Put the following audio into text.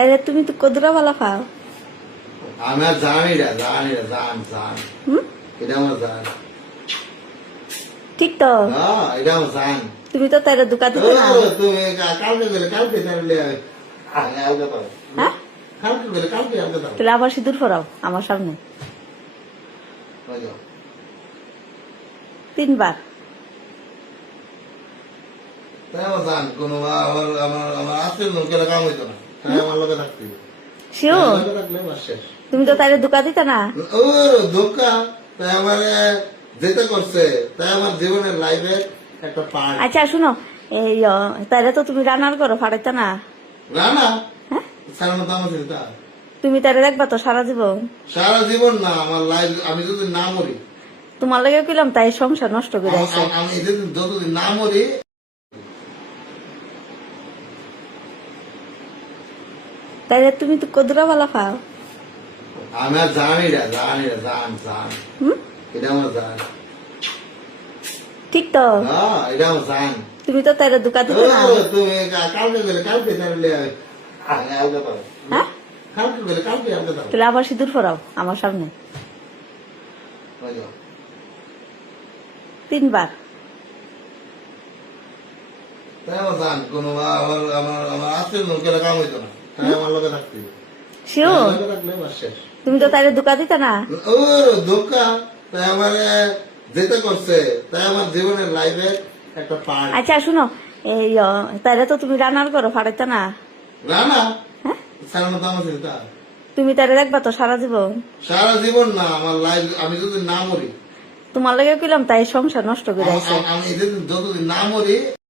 তাইলে তুমি তো কদুরা বালা পাও। আমি আর জানি না জান হুম, এটা আমার জান। ঠিক তো। হ্যাঁ এটা আমার জান। তুমি তো তাইলে দুকা দিতে না। তুমি কালকে গেলে কালকে তাহলে আলগা পাবো। হ্যাঁ, কালকে গেলে কালকে আলগা পাবো। তাহলে আবার সিঁদুর ফরাও আমার সামনে বুঝলো? 3 বার। তাই আমার জান কোনো আমার আমার আমার আত্মীয় লোকেরা কাম হইতো না। তাই আমার লোকে থাকতে হবে। শিও, আমার লোকে থাকলে আমার শেষ। তুমি তো তাইলে দুকা দিতে না। ও ধোকা তাই আমার যেতে করছে তাই আমার জীবনের লাইফের একটা পার্ট। আচ্ছা শুনো, এই তাইলে তো তুমি রান্নার করো ফাড়াইতে না। না না হ্যাঁ, সারানো তো আমার চিন্তা তুমি তাইলে দেখবা তো সারা জীবন। সারা জীবন না আমার লাইফ আমি যদি না মরি তোমার লাগে কইলাম তাই সংসার নষ্ট করে আছে। আমি যতদিন না মরি তাইলে তুমি তো কদুরা বালা পাও। আমি আর জানি না জান হুম, এটা আমার জান। ঠিক তো। হ্যাঁ এটা আমার জান। তুমি তো তাইলে দুকা দিতে না। তুমি কালকে গেলে কালকে তাহলে আলগা পাবো। হ্যাঁ, কালকে গেলে কালকে আলগা পাবো। তাহলে আবার সিঁদুর ফরাও আমার সামনে বুঝলো? 3 বার। তাই আমার জান কোনো আমার আমার আমার আত্মীয় লোকেরা কাম হইতো না। তাই আমার লোকে থাকতে হবে। শিও, আমার লোকে থাকলে আমার শেষ। তুমি তো তাইলে দুকা দিতে না। ও ধোকা তাই আমার যেতে করছে তাই আমার জীবনের লাইফের একটা পার্ট। আচ্ছা শুনো, এই তাইলে তো তুমি রান্নার করো ফাড়াইতে না। না না হ্যাঁ, সারানো তো আমার চিন্তা তুমি তাইলে দেখবা তো সারা জীবন। সারা জীবন না আমার লাইফ আমি যদি না মরি তোমার লাগে কইলাম তাই সংসার নষ্ট করে আছে। আমি যতদিন না মরি